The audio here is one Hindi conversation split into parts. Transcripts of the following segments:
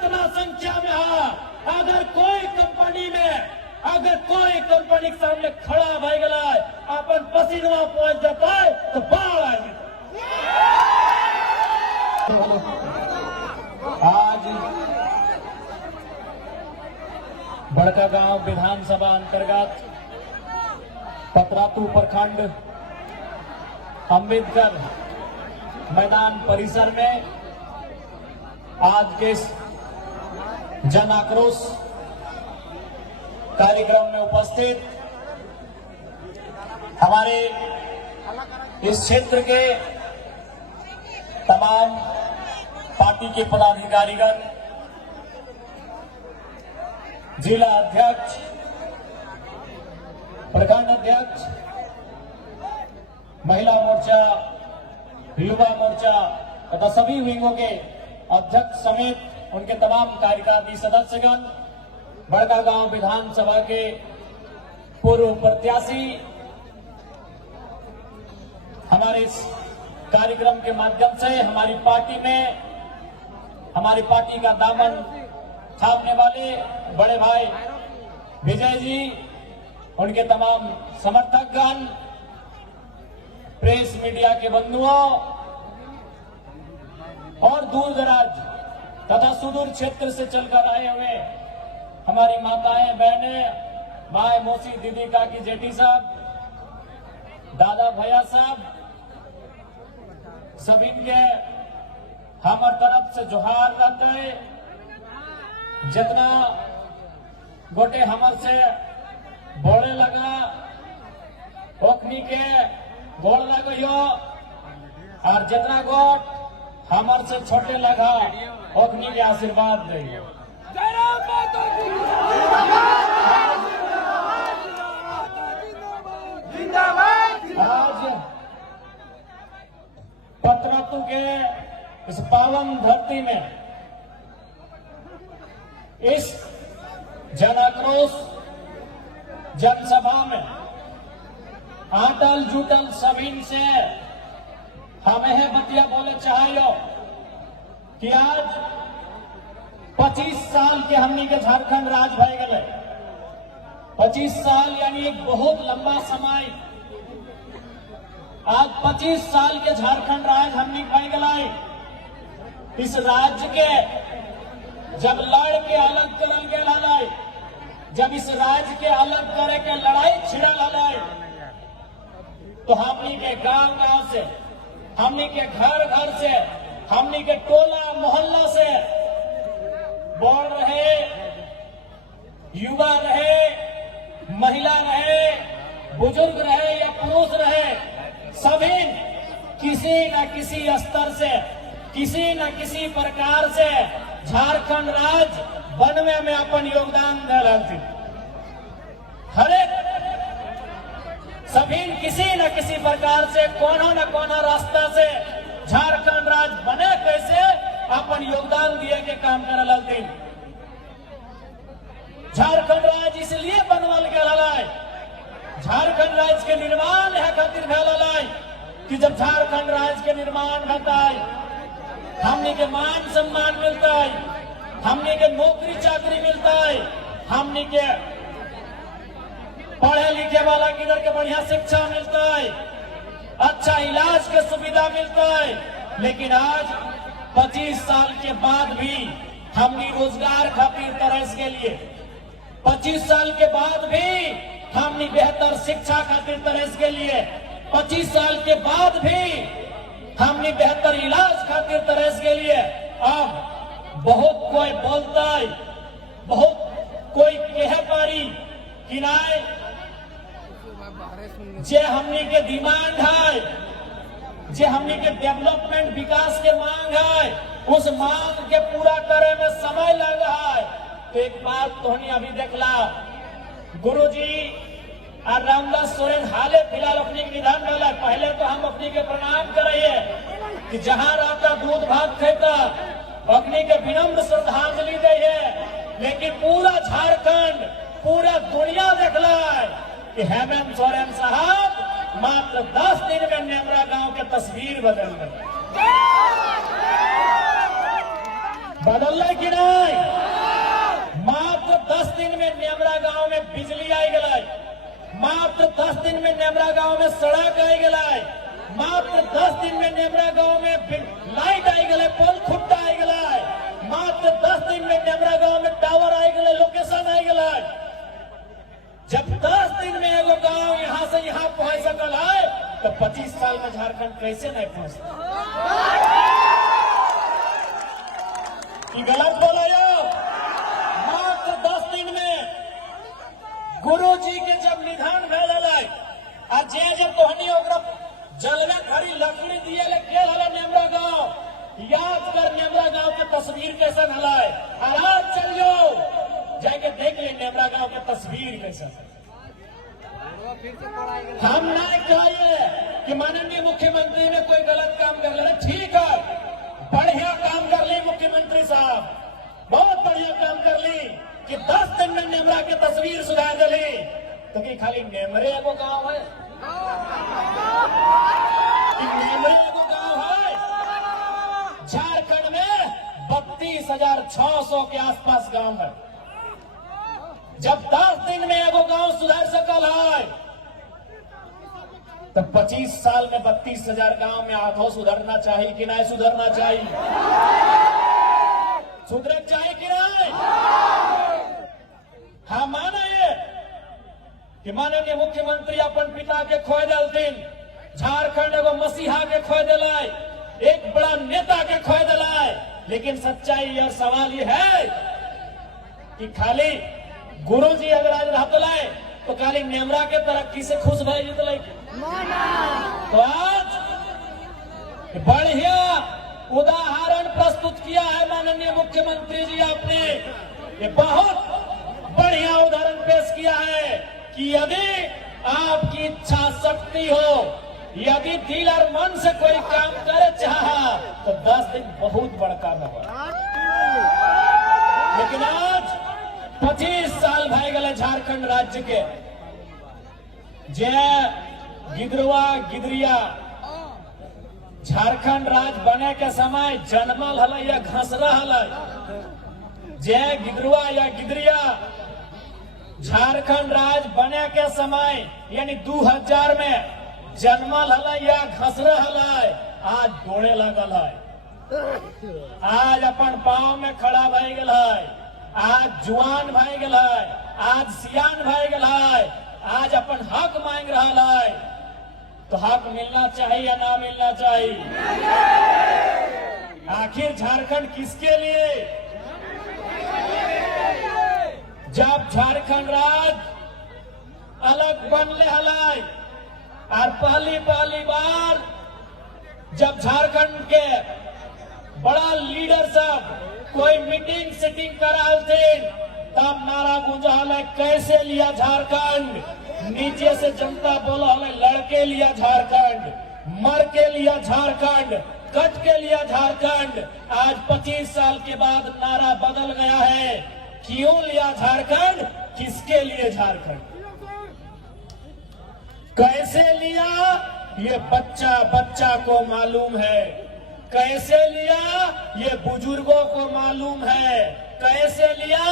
इतना संख्या में है। अगर कोई कंपनी के सामने खड़ा भय गला अपन पसीनवा पहुंच जाता है तो बाढ़ आ जाता। आज बड़कागांव विधानसभा अंतर्गत पतरातू प्रखंड अंबेडकर मैदान परिसर में आज के जन आक्रोश कार्यक्रम में उपस्थित हमारे इस क्षेत्र के तमाम पार्टी के पदाधिकारीगण, जिला अध्यक्ष, प्रखंड अध्यक्ष, महिला मोर्चा, युवा मोर्चा तथा सभी विंगों के अध्यक्ष समेत उनके तमाम कार्यकारी सदस्यगण, बड़कागांव विधानसभा के पूर्व प्रत्याशी, हमारे इस कार्यक्रम के माध्यम से हमारी पार्टी का दामन थामने वाले बड़े भाई विजय जी, उनके तमाम समर्थकगण, प्रेस मीडिया के बंधुओं और दूर दराज तथा सुदूर क्षेत्र से चलकर आए हुए हमारी माताएं, बहनें, माए, मौसी, दीदी, काकी, जेठी साहब, दादा, भैया साहब, सभी के हमार तरफ से जोहार रहते हैं। जितना गोटे हमर से बोले लगा ओखनी के गोड़ लगो और जितना गोट हमर से छोटे लगा ओखनी के आशीर्वाद दियो। आज पतरातू के इस पावन धरती में इस जन आक्रोश जनसभा में आटल जुटल सभी से हम यह बतिया बोले चाहिए कि आज 25 साल के हमनी के झारखंड राज भय गए। 25 साल यानी एक बहुत लंबा समय। आज 25 साल के झारखंड राज हमनी भय गए। इस राज्य के जब लड़ के अलग करल गए, जब इस राज्य के अलग करे के लड़ाई छिड़ल है, तो हमनी के गांव से, हमनी के घर से, हमनी के टोला मोहल्ला से बड़ रहे, युवा रहे, महिला रहे, बुजुर्ग रहे या पुरुष रहे, सभी किसी न किसी स्तर से, किसी न किसी प्रकार से झारखंड राज्य बनने में अपन योगदान दे रहे। हर एक सभी किसी न किसी प्रकार से कोना न कोना रास्ता से झारखंड राज्य बने कैसे अपन योगदान दिए के काम कर रहे। झारखंड राज्य इसलिए बनवल गया, झारखंड राज्य के निर्माण है खातिर भेल कि जब झारखंड राज्य के निर्माण होता है, हमनी के मान सम्मान मिलता है, हमनी के नौकरी चाकरी मिलता है, हमनी के पढ़े लिखे वाला किधर के बढ़िया शिक्षा मिलता है, अच्छा इलाज के सुविधा मिलता है। लेकिन आज 25 साल के बाद भी हमनी रोजगार खातिर तरस के लिए, 25 साल के बाद भी हमनी बेहतर शिक्षा खातिर तरस के लिए, 25 साल के बाद भी हमने बेहतर इलाज खातिर तरस के लिए अब बहुत कोई बोलता है, बहुत कोई कह पारी कि नाय जे हमने के डिमांड है, जे हमने के डेवलपमेंट विकास के मांग है, उस मांग के पूरा करे में समय लग रहा है। तो एक बात तो हमने अभी देखला, गुरुजी और रामदास सोरेन हाले फिलहाल अपनी निधन वाला, पहले तो हम अपनी के प्रणाम करिए कि जहां रहता दूध भात खाता अपनी के विनम्र श्रद्धांजलि दे है। लेकिन पूरा झारखंड, पूरा दुनिया देखला कि हेमंत सोरेन साहब मात्र 10 दिन में नेमरा गांव के तस्वीर बदल गए। बदल कि नहीं? मात्र 10 दिन में नेमरा गांव में बिजली आई गई, मात्र 10 दिन में नेमरा गांव में सड़क आई गई, मात्र 10 दिन में नेमरा गांव में लाइट आई गई, पोल खुट्टा आई गई, मात्र 10 दिन में नेमरा गांव में टावर आई गए, लोकेशन आई गए। जब 10 दिन में एगो गांव यहां से यहां पहुंच सकल है तो 25 साल में झारखंड कैसे नहीं पहुंचता? गलत बोला यो। मात्र 10 दिन में गुरु जी के जब निधन भेल आ जे तोहनी जलवे खड़ी लकड़ी दिए ले गेल हल नेमरा गांव, याद कर नेमरा गांव के तस्वीर कैसन हल, आज चल जाओ जाके देख ले नेमरा गांव के तस्वीर कैसन। हम नहीं कहिए कि माननीय मुख्यमंत्री ने कोई गलत काम कर ले, ठीक है, बढ़िया काम कर ली मुख्यमंत्री साहब, बहुत बढ़िया काम कर ली कि 10 दिन में नेमरा की तस्वीर सुधार दली। तो कि खाली नेमरे एगो गांव है कि नेमरे एगो गांव है? झारखंड में 32,600 के आसपास गांव है। जब 10 दिन में एगो गांव सुधार सकल है तो 25 साल में 32,000 गांव में आधो सुधरना चाहिए कि नहीं सुधरना चाहिए? सुधर चाहिए कि नहीं? हाँ, माना ये कि माननीय मुख्यमंत्री अपन पिता के खोए दलथिन, झारखंड एगो मसीहा के खोए दिलाय, एक बड़ा नेता के खोए दिलाय, लेकिन सच्चाई और सवाल ये है कि खाली गुरु जी अगर आज रहते तो खाली नेमरा के तरक्की से खुश भय जितल। तो आज बढ़िया उदाहरण प्रस्तुत किया है माननीय मुख्यमंत्री जी, आपने ये बहुत बढ़िया उदाहरण पेश किया है कि यदि आपकी इच्छा शक्ति हो, यदि दिल और मन से कोई काम करे चाहा तो 10 दिन बहुत बड़ा काम होगा। लेकिन आज 25 साल भाई गए झारखंड राज्य के, जे गिदरुआ गिदरिया झारखंड राज्य बने के समय जन्मल हल या घसरा हल, जे गिदरुआ या गिदरिया झारखंड राज्य बने के समय यानी 2000 में जन्मल हल या घसरा हल, आज दौड़े लगल है, आज अपन पांव में खड़ा भय गल है, आज जुआन भय गल है, आज सियान भय गल है, आज अपन हक मांग रहा है। तो हक मिलना चाहिए या ना मिलना चाहिए? आखिर झारखंड किसके लिए? जब झारखंड राज्य अलग बनले हलाई और पहली बार जब झारखंड के बड़ा लीडर सब कोई मीटिंग सेटिंग करा थे, तब नारा गूंजा है कैसे लिया झारखंड, नीचे से जनता बोला है लड़के लिया झारखंड, मर के लिया झारखंड, कट के लिया झारखंड। आज 25 साल के बाद नारा बदल गया है, क्यों लिया झारखंड, किसके लिए झारखंड, कैसे लिया, ये बच्चा बच्चा को मालूम है, कैसे लिया ये बुजुर्गों को मालूम है, कैसे लिया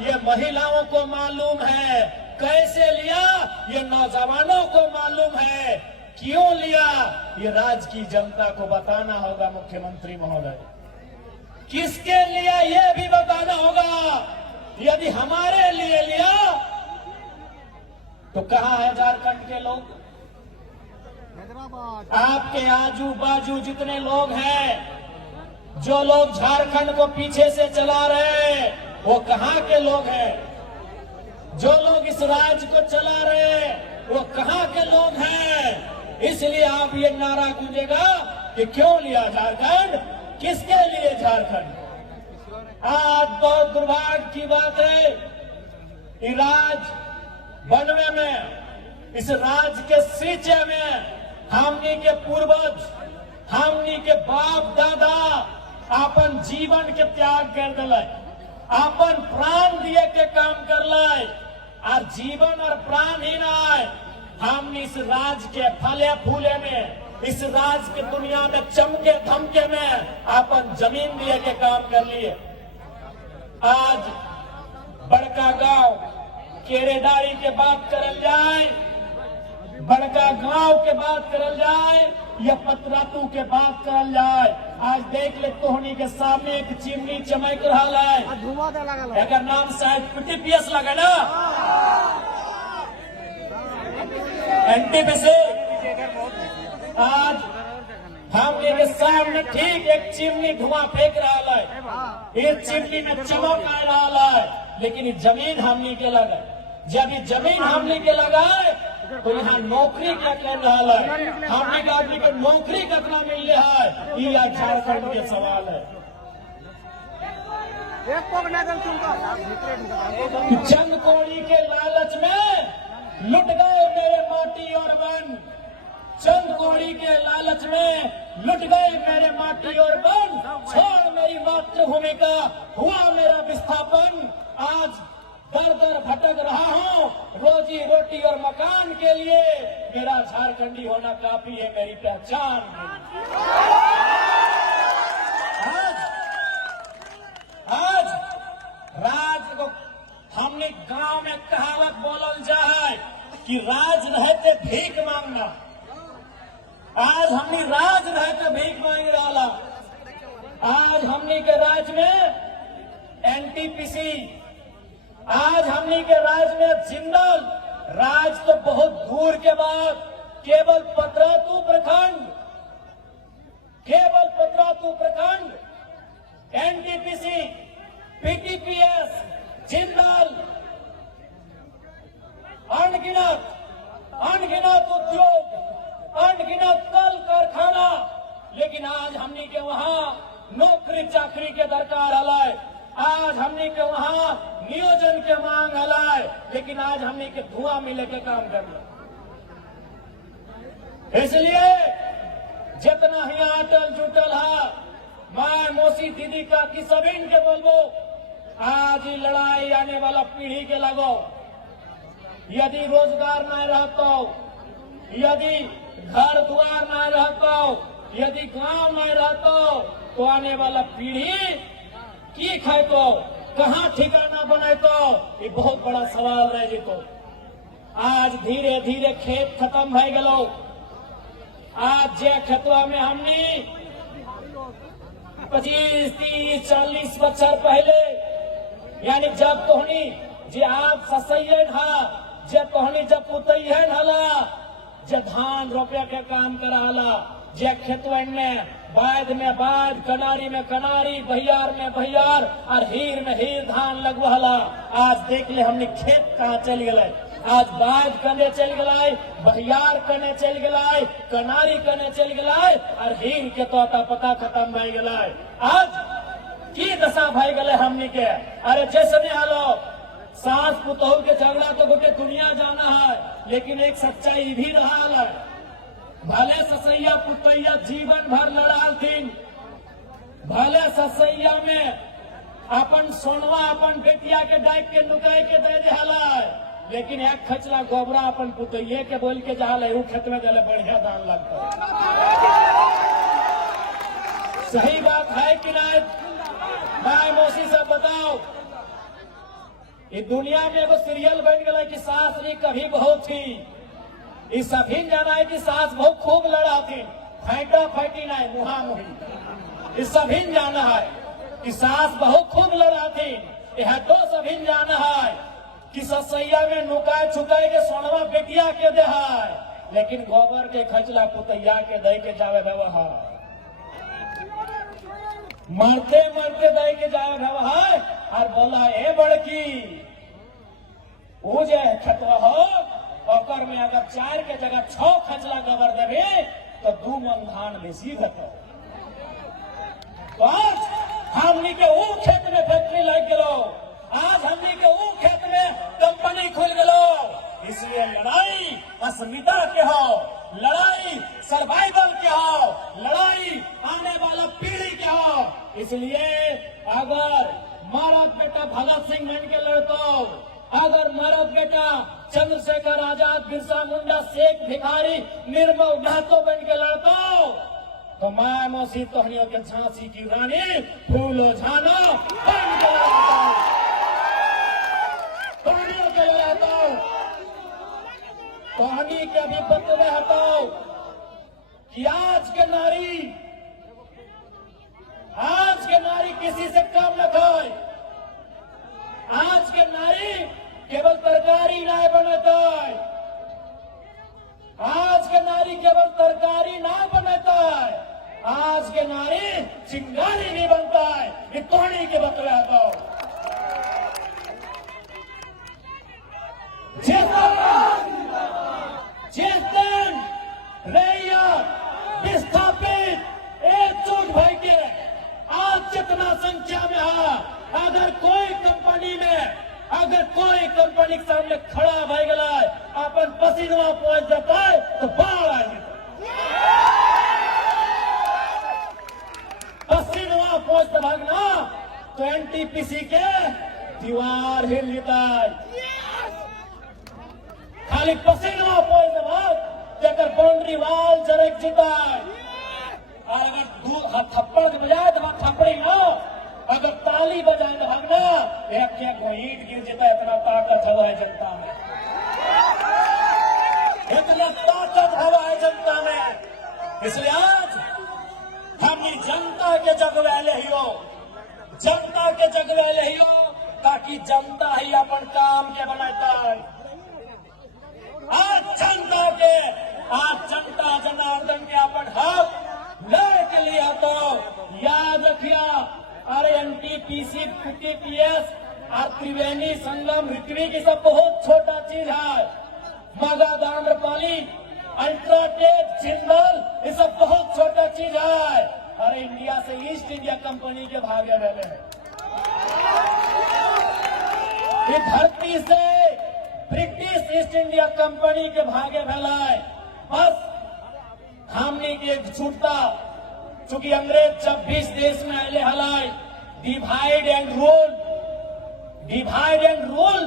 ये महिलाओं को मालूम है, कैसे लिया ये नौजवानों को मालूम है, क्यों लिया ये राज्य की जनता को बताना होगा। मुख्यमंत्री महोदय, किसके लिए ये भी बताना होगा। यदि हमारे लिए लिया तो कहां है झारखंड के लोग? आपके आजू बाजू जितने लोग हैं, जो लोग झारखंड को पीछे से चला रहे हैं, वो कहां के लोग हैं? जो लोग इस राज्य को चला रहे हैं, वो कहां के लोग हैं? इसलिए आप ये नारा गूंजेगा कि क्यों लिया झारखंड, किसके लिए झारखंड। आज बहुत दुर्भाग्य की बात है, राज्य बनवे में, इस राज्य के सिंचे में हमनी के पूर्वज, हमनी के बाप दादा अपन जीवन के त्याग कर दिले, अपन प्राण दिए के काम कर ले, और जीवन और प्राण ही नहीं, हमनी इस राज्य के फले फूले में, इस राज्य के दुनिया में चमके धमके में अपन जमीन दिए के काम कर लिए। आज बड़का गांव केरेडारी के बात करल जाए, बड़का गांव के बात करल जाए या पतरातू के बात करल जाए, आज देख ले तोहनी के सामने एक चिमनी चमक रहा है, एकर नाम शायद PTPS लगे ना, NTPC। आज हमने के सामने ठीक एक चिमनी धुआं फेंक रहा है, इस चिमनी में चमक आ रहा है, लेकिन जमीन हमनी के लगा। जब ये जमीन हमनी के लगाए तो यहाँ नौकरी क्या कर रहा है, हमने के आदमी को नौकरी कितना मिल रहा है, ये झारखंड के सवाल है। चंद कौड़ी के लालच में लुट गए मेरे माटी और वन, चंद कौड़ी के लालच में लुट गए मेरे माटी और वन, छोड़ मेरी मातृभूमि का हुआ मेरा विस्थापन। आज दर दर भटक रहा हूँ रोजी रोटी और मकान के लिए, मेरा झारखंडी होना काफी है मेरी पहचान। आज राज को हमने गांव में कहावत बोलल जाए कि राज रहते भीख मांगना, आज हमने राज रहते भीख मांग रहा। आज हमने के राज में NTPC, आज हमनी के राज में जिंदल, राज तो बहुत दूर के बाद केवल पतरातू प्रखंड, केवल पतरातू प्रखंड, NTPC, PTPS, जिंदल, अनगिनत उद्योग, अनगिनत कल कारखाना, लेकिन आज हमनी के वहाँ नौकरी चाकरी के दरकार है, आज हमनी के वहाँ नियोजन के मांग है, लेकिन आज हमनी के धुआं मिले के काम करना। इसलिए जितना ही अटल जुटल है, माँ मौसी दीदी का कि सभी के बोलबो, आज ही लड़ाई आने वाला पीढ़ी के लगो। यदि रोजगार न रहता, यदि घर द्वार न रहता, यदि गांव न रहता, तो आने वाला पीढ़ी की खाए तो कहाँ ठिकाना बने, तो ये बहुत बड़ा सवाल रह जीतो। आज धीरे धीरे खेत खत्म हो गलो। आज जे खेतवा में हमने 25, 30, 40 बच्चर पहले, यानी जब तोहनी जे आप ससैयन हा, जब तोहनी जब पुतैयन हला, जे धान रोपे के काम कराला, जे खेतवन में बाद में बाद, कनारी में कनारी, बहियार में बहियार और हीर में हीर धान लगवाला। आज देख ले हमने खेत कहाँ चल गए, आज बाद कने चल गए, बहियार कने चल गए, कनारी कने चल गए और हीर के तो पता खत्म भई गए। आज की दशा भई गए हमने के। अरे जैसे नहीं हालो सास पुतहु के झगड़ा तो गोटे दुनिया जाना है, लेकिन एक सच्चाई भी रहा है। भले ससैया पुतैया जीवन भर लड़ाल थी, भले ससैया में अपन सोनवा अपन बेटिया के डाक के नुकाय के दे दिया, लेकिन एक खचला गोबरा अपन पुतैये के बोल के जहाँ ले खेत में गले बढ़िया दान लगता। सही बात है कि नहीं? भाई मौसी सब बताओ, ये दुनिया में एगो सीरियल बन गया कि सास री कभी बहुत थी। इस सभी जाना है कि सास बहुत खूब लड़ा थी, फैटा फैटी नहीं मुहा मुही। इस सभी जाना है कि सास बहुत खूब लड़ा थी। यह तो सभी जाना है कि ससैया में नुकाय छुकाय के सोनवा बेटिया के दे है, लेकिन गोबर के खचला पुतैया के दे के जावे व्यवहार, मरते मरते दे के जावे व्यवहार। और बोला ए बड़की वो जे खेतवा हो ओकर में अगर 4 के जगह 6 खचला गोबर देवे तो 2 मन धान बेसी घटो। आज हमनी के वो खेत में फैक्ट्री लग गलो, आज हमनी के वो खेत में कंपनी खुल गलो। इसलिए लड़ाई अस्मिता के हो, लड़ाई सर्वाइवल के हो, लड़ाई आने वाला पीढ़ी के हो। इसलिए अगर मरद बेटा भगत सिंह बन के लड़तो, अगर मरद बेटा चंद्रशेखर आजाद, बिरसा मुंडा, शेख भिखारी, निर्मल महतो बन के लड़तो, तो माँ मौसी तोहनियों के झांसी की रानी फूलो झानो बन के लड़तो। कहानी के अभी बतले हटाओ कि आज के नारी किसी से कम न खाए। आज के नारी केवल तरकारी ना बनता है। आज के नारी केवल तरकारी ना बनता है। आज के नारी चिंगारी भी बनता है। ये कहानी के बतले हटाओ। जिस दिन रैया विस्थापित एकजुट भाई के आज जितना संख्या में है, अगर कोई कंपनी के सामने खड़ा भाई गला अपन पसीनवा पहुंच जाता है तो बाढ़ आ जाता। पसीनवा पहुंचता भागना तो एनटीपीसी के दीवार हिल लेता है। खाली पसीनवा पहुंचता भाग जकर बाउंड्री वाल जरक जीता है। और अगर थप्पड़ बजाए तो थप्पड़ी ना, अगर ताली बजाए तो भागना एक ईंट गिर जाता है। इतना ताकत हवा है जनता में, इतना ताकत हवा है जनता में। इसलिए आज हम जनता के जगवेले ही हो, जनता के जगवेले ही हो, ताकि जनता ही अपन काम के बनाता है। आज जनता जनार्दन के अपन हक लेके लिया तो याद रखिया। अरे एनटीपीसी, टीपीएस और त्रिवेणी संगम, ऋत्विक की सब बहुत छोटा चीज है। मगध, आम्रपाली, अल्ट्राटेक, जिंदल, ये सब बहुत छोटा चीज है। अरे इंडिया से ईस्ट इंडिया कंपनी के भागे वाले हैं। ये धरती से ब्रिटिश ईस्ट इंडिया कंपनी के भागे फैलाए। बस हमने के छूटता, चूंकि अंग्रेज जब भी इस देश में आए हलाए डिवाइड एंड रूल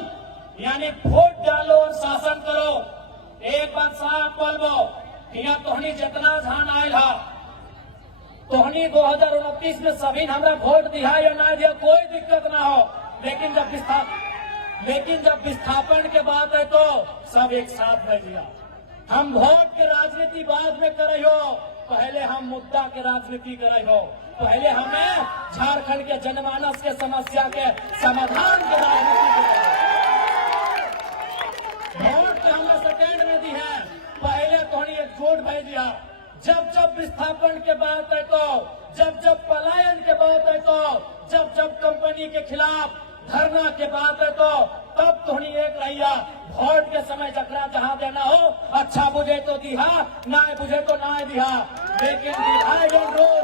यानी वोट डालो और शासन करो। एक बात साफ बोलबो, यहाँ तोहनी जितना झान आयल है, तोहनी 2029 में सभी हमरा वोट दिया या ना दिया कोई दिक्कत ना हो। लेकिन जब विस्थापन के बात है तो सब एक साथ रह दिया। हम वोट के राजनीति बाद में करे हो, पहले हम मुद्दा के राजनीति करे हो। पहले हमें झारखंड के जनमानस के समस्या के समाधान के राजनीति करे। वोट तो हमने सेकेंड में दी है, पहले तो एक वोट भेज दिया। जब विस्थापन के बात है तो, जब पलायन के बात है तो, जब कंपनी के खिलाफ धरना के बात है तो तब तो एक रहिया। वोट के समय जकरा जहां देना हो, अच्छा बुझे तो दिहा, ना बुझे तो ना दिहा। लेकिन डिवाइड एंड रूल